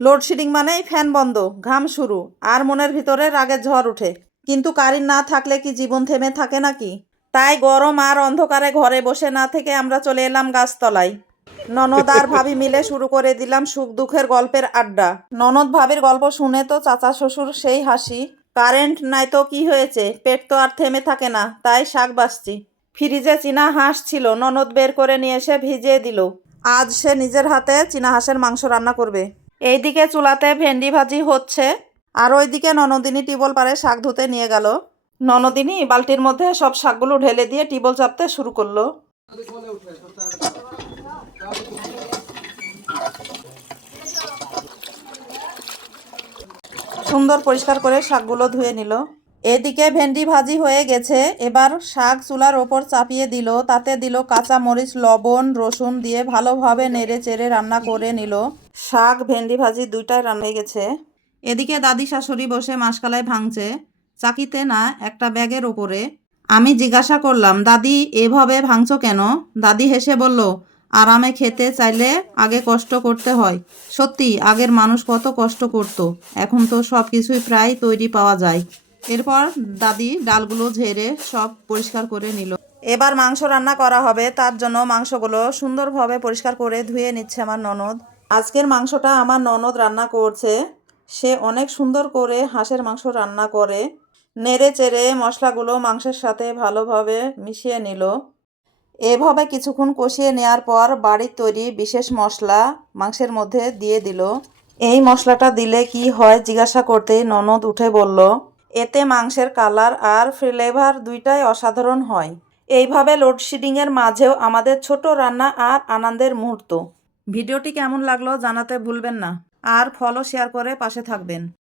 Load shedding মানেই fan বন্ধ, ঘাম শুরু, আর মনের ভিতরে রাগের ঝড় ওঠে। কিন্তু কারেন্ট না থাকলে কি জীবন থেমে থাকে নাকি? তাই গরম আর অন্ধকারে ঘরে বসে না থেকে আমরা চলে এলাম গাছতলায়। ননদ আর ভাবি মিলে শুরু করে দিলাম সুখ দুঃখের গল্পের আড্ডা। ননদ ভাবির গল্প শুনে তো চাচা শ্বশুর সেই হাসি। কারেন্ট নাই তো কি হয়েছে, পেট তো আর থেমে থাকে না, তাই শাক বাছছি। ফ্রিজে চীনা হাঁস ছিল, ননদ বের করে নিয়ে এসে ভিজিয়ে দিল। আজ সে নিজের হাতে চীনা হাঁসের মাংস রান্না করবে। এইদিকে চুলাতে ভেন্ডি ভাজি হচ্ছে, আর ওইদিকে ননদিনী টিবল পাড়ে শাক ধুতে নিয়ে গেল। ননদিনী বালতির মধ্যে সব শাকগুলো ঢেলে দিয়ে টিবল চাপতে শুরু করলো। সুন্দর পরিষ্কার করে শাকগুলো ধুয়ে নিল। এদিকে ভেন্ডি ভাজি হয়ে গেছে, এবার শাক চুলার ওপর চাপিয়ে দিল, তাতে দিল কাঁচা মরিচ, লবণ, রসুন দিয়ে ভালোভাবে নেড়ে চেড়ে রান্না করে নিল। শাক ভেন্ডি ভাজি দুইটাই রান্না হয়ে গেছে। এদিকে দাদি শাশুড়ি বসে মাসকালাই ভাঙছে, চাকিতে না একটা ব্যাগের ওপরে। আমি জিজ্ঞাসা করলাম, দাদি এভাবে ভাঙছো কেন? দাদি হেসে বলল, আরামে খেতে চাইলে আগে কষ্ট করতে হয়। সত্যি আগের মানুষ কত কষ্ট করত, এখন তো সব কিছুই প্রায় তৈরি পাওয়া যায়। এরপর দাদি ডালগুলো ঝেড়ে সব পরিষ্কার করে নিল। এবার মাংস রান্না করা হবে, তার জন্য মাংসগুলো সুন্দরভাবে পরিষ্কার করে ধুয়ে নিচ্ছে আমার ননদ। আজকের মাংসটা আমার ননদ রান্না করছে। সে অনেক সুন্দর করে হাঁসের মাংস রান্না করে। নেড়ে চেড়ে মশলাগুলো মাংসের সাথে ভালোভাবে মিশিয়ে নিল। এভাবে কিছুক্ষণ কষিয়ে নেওয়ার পর বাড়ির তৈরি বিশেষ মশলা মাংসের মধ্যে দিয়ে দিল। এই মশলাটা দিলে কি হয় জিজ্ঞাসা করতেই ননদ উঠে বলল, এতে মাংসের কালার আর ফ্লেভার দুইটাই অসাধারণ হয়। এইভাবে লোডশেডিংয়ের মাঝেও আমাদের ছোট রান্না আর আনন্দের মুহূর্ত। ভিডিওটি কেমন লাগলো জানাতে ভুলবেন না, আর ফলো শেয়ার করে পাশে থাকবেন।